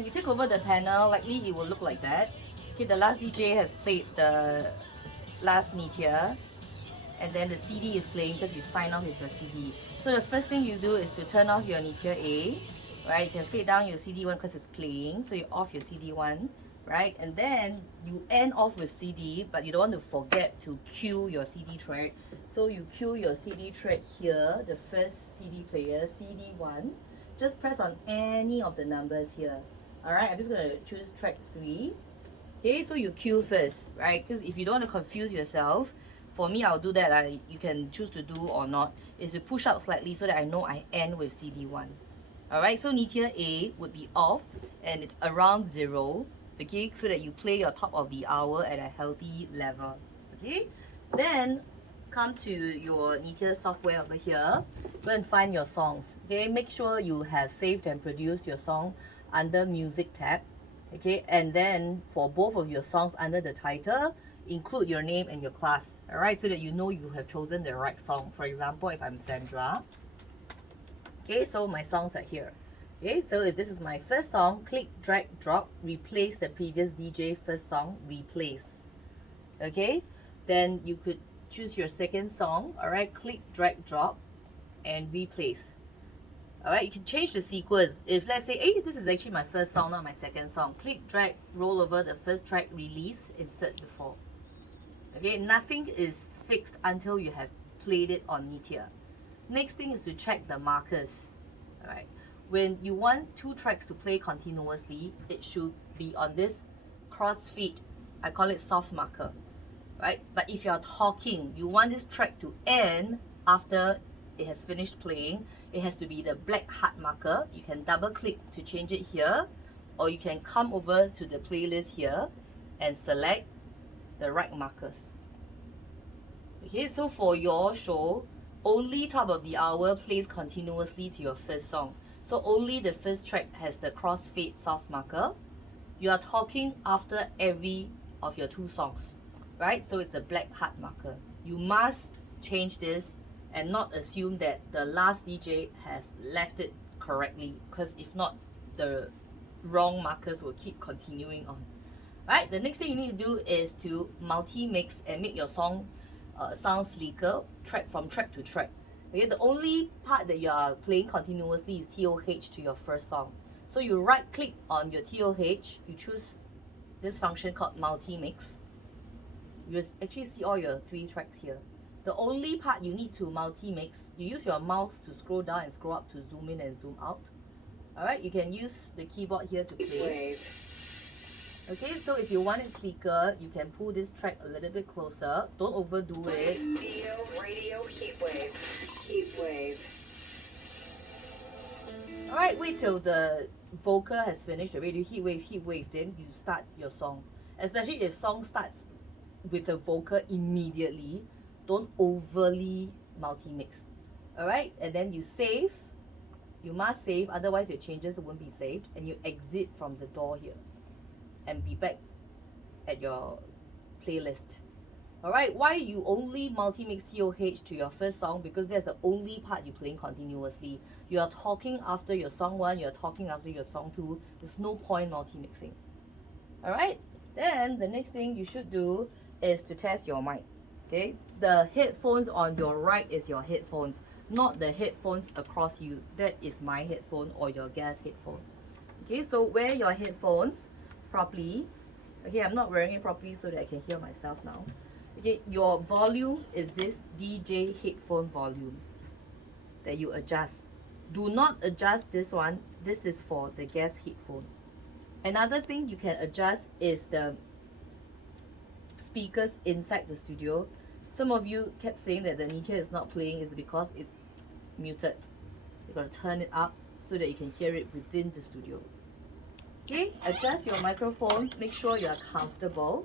when you take over the panel, likely it will look like that. Okay, the last DJ has played the last meteor, and then the CD is playing because you sign off with your CD. So the first thing you do is to turn off your meteor A, right? You can fade down your CD1 because it's playing, so you off your CD1, right? And then you end off with CD, but you don't want to forget to cue your CD track. So you cue your CD track here, the first CD player, CD1. Just press on any of the numbers here. Alright, I'm just going to choose track 3. Okay, so you cue first, right? Because if you don't want to confuse yourself, for me, I'll do that. You can choose to do or not, is to push out slightly so that I know I end with CD1. Alright, so meteor A would be off and it's around 0. Okay, so that you play your top of the hour at a healthy level. Okay, then come to your meteor software over here. Go and find your songs. Okay, make sure you have saved and produced your song under music tab. Okay, and then for both of your songs under the title, include your name and your class. Alright, so that you know you have chosen the right song. For example, if I'm Sandra. Okay, so my songs are here. Okay, so if this is my first song, click, drag, drop, replace the previous DJ first song, replace. Okay, then you could choose your second song. Alright, click, drag, drop, and replace. Alright, you can change the sequence. If let's say, hey, this is actually my first song, not my second song, click, drag, roll over the first track, release, insert before. Okay, nothing is fixed until you have played it on Meteor. Next thing is to check the markers. Alright, when you want 2 tracks to play continuously, it should be on this crossfeed. I call it soft marker. Right, but if you're talking, you want this track to end after it has finished playing, it has to be the black hard marker. You can double click to change it here, or you can come over to the playlist here and select the right markers. Okay, so for your show, only top of the hour plays continuously to your first song. So only the first track has the crossfade soft marker. You are talking after every of your 2 songs, right? So it's the black hard marker. You must change this and not assume that the last DJ have left it correctly, because if not, the wrong markers will keep continuing on. Right, the next thing you need to do is to multi-mix and make your song sound sleeker, track from track to track. Okay, the only part that you are playing continuously is TOH to your first song. So you right click on your TOH, you choose this function called multi-mix. You will actually see all your 3 tracks here. The only part you need to multi-mix, you use your mouse to scroll down and scroll up to zoom in and zoom out. Alright, you can use the keyboard here to play. Okay, so if you want it sleeker, you can pull this track a little bit closer. Don't overdo it. Radio Heatwave. Heatwave. Alright, wait till the vocal has finished, the radio heatwave, then you start your song. Especially if song starts with the vocal immediately, don't overly multi-mix. Alright, and then you save. You must save, otherwise your changes won't be saved. And you exit from the door here and be back at your playlist. Alright, why you only multi-mix TOH to your first song? Because that's the only part you're playing continuously. You are talking after your song 1, you're talking after your song 2. There's no point multi-mixing. Alright, then the next thing you should do is to test your mic. Okay, the headphones on your right is your headphones, not the headphones across you. That is my headphone or your guest headphone. Okay, so wear your headphones properly. Okay, I'm not wearing it properly so that I can hear myself now. Okay, your volume is this DJ headphone volume that you adjust. Do not adjust this one. This is for the guest headphone. Another thing you can adjust is the speakers inside the studio. Some of you kept saying that the Nietzsche is not playing is because it's muted. You're going to turn it up so that you can hear it within the studio. Okay, adjust your microphone, make sure you're comfortable.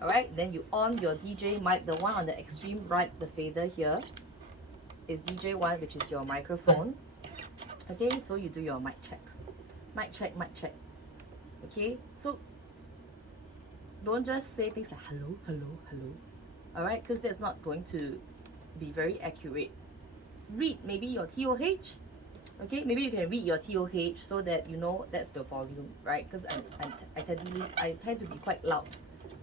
Alright, then you on your DJ mic, the one on the extreme right, the fader here is DJ1, which is your microphone. Okay, so you do your mic check. Mic check, mic check. Okay, so don't just say things like hello, hello, hello. Alright, because that's not going to be very accurate. Read maybe your TOH. Okay, maybe you can read your TOH so that you know that's the volume, right? Because I tend to be quite loud,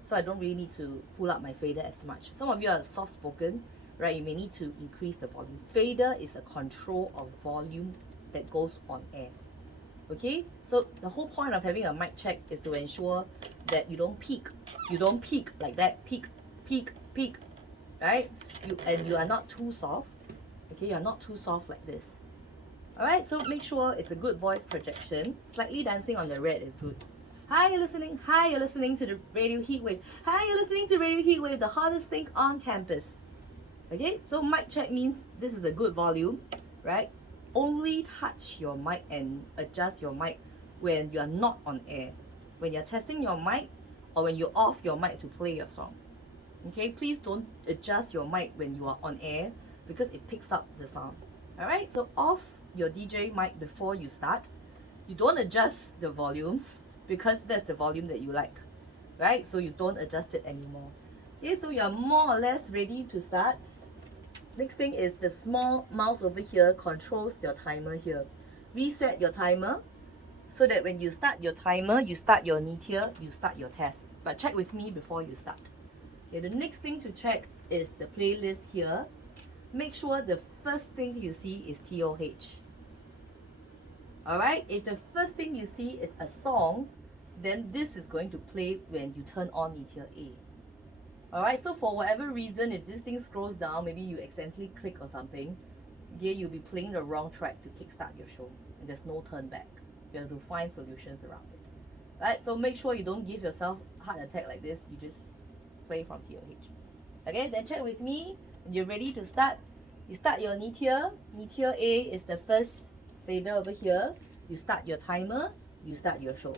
so I don't really need to pull up my fader as much. Some of you are soft spoken, right? You may need to increase the volume. Fader is a control of volume that goes on air. Okay, so the whole point of having a mic check is to ensure that you don't peak. You don't peak like that. Peak, peak, peak, right? You are not too soft. Okay, you are not too soft like this. Alright, so make sure it's a good voice projection. Slightly dancing on the red is good. Hi, you're listening. Hi, you're listening to the Radio Heatwave. Hi, you're listening to Radio Heatwave, the hottest thing on campus. Okay, so mic check means this is a good volume, right? Only touch your mic and adjust your mic when you are not on air. When you're testing your mic or when you're off your mic to play your song. Okay, please don't adjust your mic when you are on air because it picks up the sound. Alright, so off your DJ mic before you start. You don't adjust the volume because that's the volume that you like, right? So you don't adjust it anymore. Okay, so you're more or less ready to start. Next thing is the small mouse over here controls your timer here. Reset your timer so that when you start your timer, you start your netia, you start your test. But check with me before you start. Okay, the next thing to check is the playlist here. Make sure the first thing you see is TOH. Alright, if the first thing you see is a song, then this is going to play when you turn on meter A. Alright, so for whatever reason, if this thing scrolls down, maybe you accidentally click or something, here you'll be playing the wrong track to kickstart your show. And there's no turn back. You have to find solutions around it. Right, so make sure you don't give yourself a heart attack like this, you just play from TOH. Okay, then check with me. When you're ready to start, you start your meteor. Meteor A is the first fader over here. You start your timer, you start your show.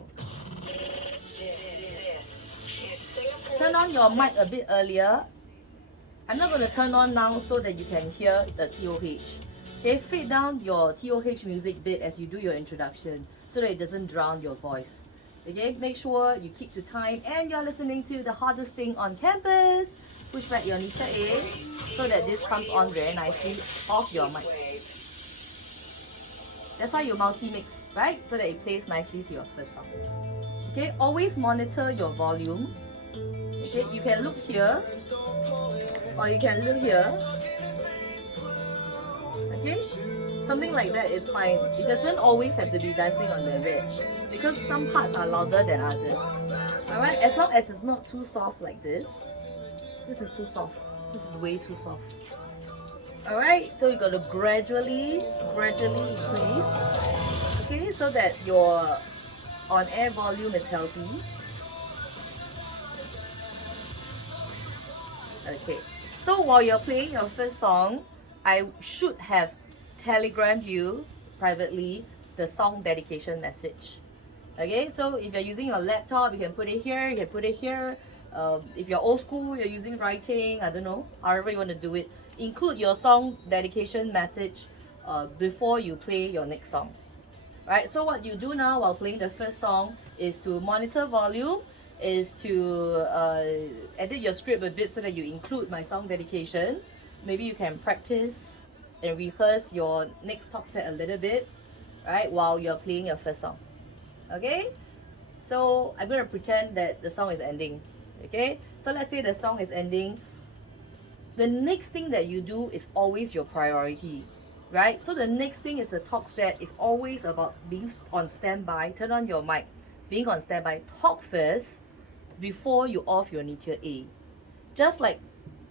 Turn on your mic a bit earlier. I'm not going to turn on now so that you can hear the TOH. Okay, fade down your TOH music bit as you do your introduction so that it doesn't drown your voice. Okay, make sure you keep to time and you're listening to the hottest thing on campus. Push back your Nita A so that this comes on very nicely off your mic. That's why you multi-mix, right? So that it plays nicely to your first song. Okay, always monitor your volume. Okay, you can look here or you can look here. Okay, something like that is fine. It doesn't always have to be dancing on the red because some parts are louder than others. Alright, as long as it's not too soft like this. This is too soft. This is way too soft. Alright, so you got to gradually increase. Okay, so that your on-air volume is healthy. Okay, so while you're playing your first song, I should have telegrammed you privately the song dedication message. Okay, so if you're using your laptop, you can put it here, you can put it here. If you're old school, you're using writing, I don't know, however you want to do it. Include your song dedication message before you play your next song. Right, so what you do now while playing the first song is to monitor volume, is to edit your script a bit so that you include my song dedication. Maybe you can practice and rehearse your next talk set a little bit, right, while you're playing your first song. Okay, so I'm going to pretend that the song is ending. Okay, so let's say the song is ending. The next thing that you do is always your priority, right? So the next thing is a talk set. It's always about being on standby. Turn on your mic, being on standby. Talk first before you off your meter A. Just like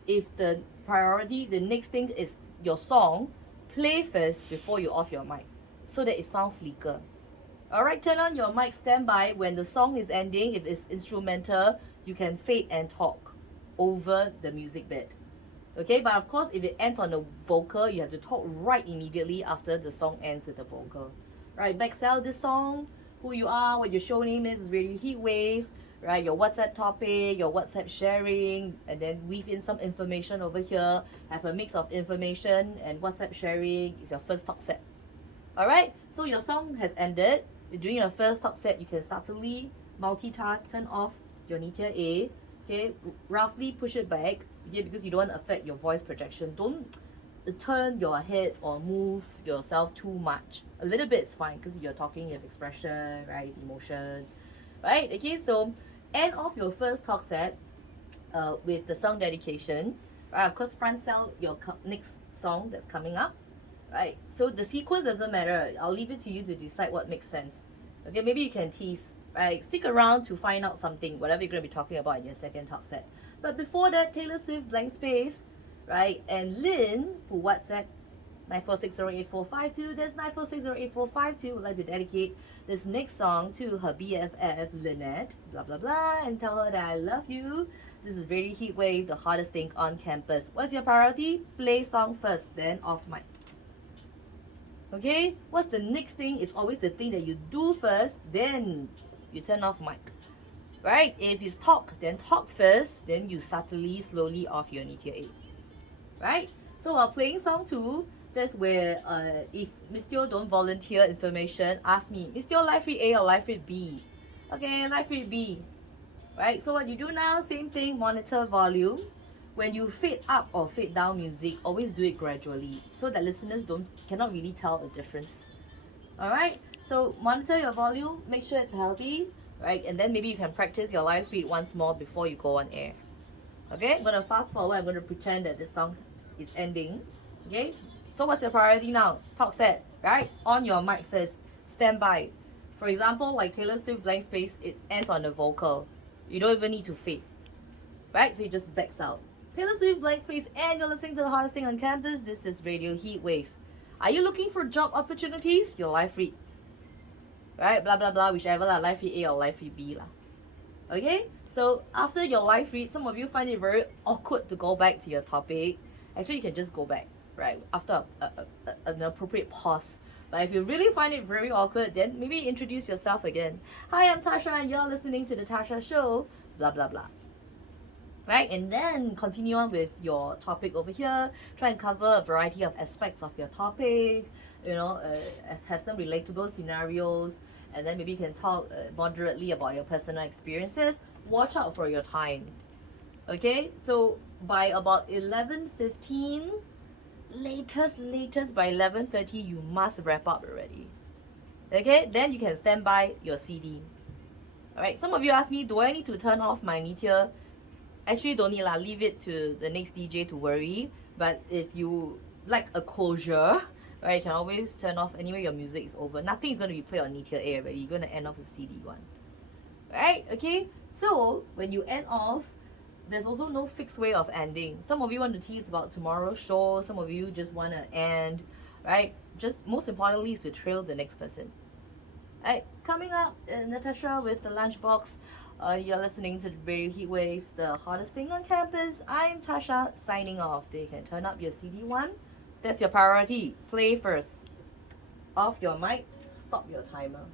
if the priority, the next thing is your song, play first before you off your mic so that it sounds sleeker. Alright, turn on your mic standby when the song is ending. If it's instrumental, you can fade and talk over the music bed. Okay, but of course, if it ends on a vocal, you have to talk right immediately after the song ends with the vocal. Right, backsell this song, who you are, what your show name is Radio Heatwave, right, your WhatsApp topic, your WhatsApp sharing, and then weave in some information over here. Have a mix of information and WhatsApp sharing is your first talk set. Alright, so your song has ended. During your first talk set, you can subtly multitask, turn off your meter A, okay, roughly push it back, okay, because you don't want to affect your voice projection. Don't turn your head or move yourself too much. A little bit is fine because you're talking, you have expression, right? Emotions, right? Okay, so end off your first talk set with the song dedication, right? Of course, front sell your next song that's coming up, right? So the sequence doesn't matter. I'll leave it to you to decide what makes sense. Okay, maybe you can tease, right? Stick around to find out something, whatever you're going to be talking about in your second talk set. But before that, Taylor Swift, Blank Space, right? And Lynn, who WhatsApp 946084452. There's 946084452. Would like to dedicate this next song to her BFF Lynette, blah blah blah, and tell her that I love you. This is Radio Heatwave, the hottest thing on campus. What's your priority? Play song first, then off mic. Okay? What's the next thing? It's always the thing that you do first, then you turn off mic. Right? If it's talk, then talk first, then you subtly, slowly off your Nitya 8. Right? So while playing song 2, that's where if Miss Teo don't volunteer information, ask me, Miss Teo, live read A or live read B? Okay, live read B. Right? So what you do now, same thing, monitor volume. When you fade up or fade down music, always do it gradually so that listeners cannot really tell a difference. Alright? So monitor your volume, make sure it's healthy, right? And then maybe you can practice your live read once more before you go on air. Okay? I'm gonna fast forward, I'm gonna pretend that this song is ending. Okay? So what's your priority now? Talk set, right? On your mic first. Stand by. For example, like Taylor Swift Blank Space, it ends on the vocal. You don't even need to fade. Right? So it just backs out. Taylor Swift Blank Space, and you're listening to the hottest thing on campus. This is Radio Heatwave. Are you looking for job opportunities? Your live read. Right? Blah blah blah, whichever lah, live read A or live read B lah. Okay? So after your live read, some of you find it very awkward to go back to your topic. Actually, you can just go back, right? After an appropriate pause. But if you really find it very awkward, then maybe introduce yourself again. Hi, I'm Tasha and you're listening to The Tasha Show. Blah blah blah. Right? And then continue on with your topic over here. Try and cover a variety of aspects of your topic. You know, have some relatable scenarios. And then maybe you can talk moderately about your personal experiences. Watch out for your time. Okay? So by about 11:15, latest by 11:30, you must wrap up already. Okay? Then you can stand by your CD. Alright? Some of you ask me, do I need to turn off my meter? Actually, don't need lah. Leave it to the next DJ to worry. But if you like a closure, right, you can always turn off. Anyway, your music is over. Nothing is going to be played on Nitya A already. You're going to end off with CD one. Right? Okay? So, when you end off, there's also no fixed way of ending. Some of you want to tease about tomorrow's show. Some of you just want to end. Right? Just most importantly is to trail the next person. Right? Coming up, Natasha with the lunchbox. You're listening to Radio Heatwave, the hottest thing on campus. I'm Tasha, signing off. They can turn up your CD one. That's your priority. Play first. Off your mic. Stop your timer.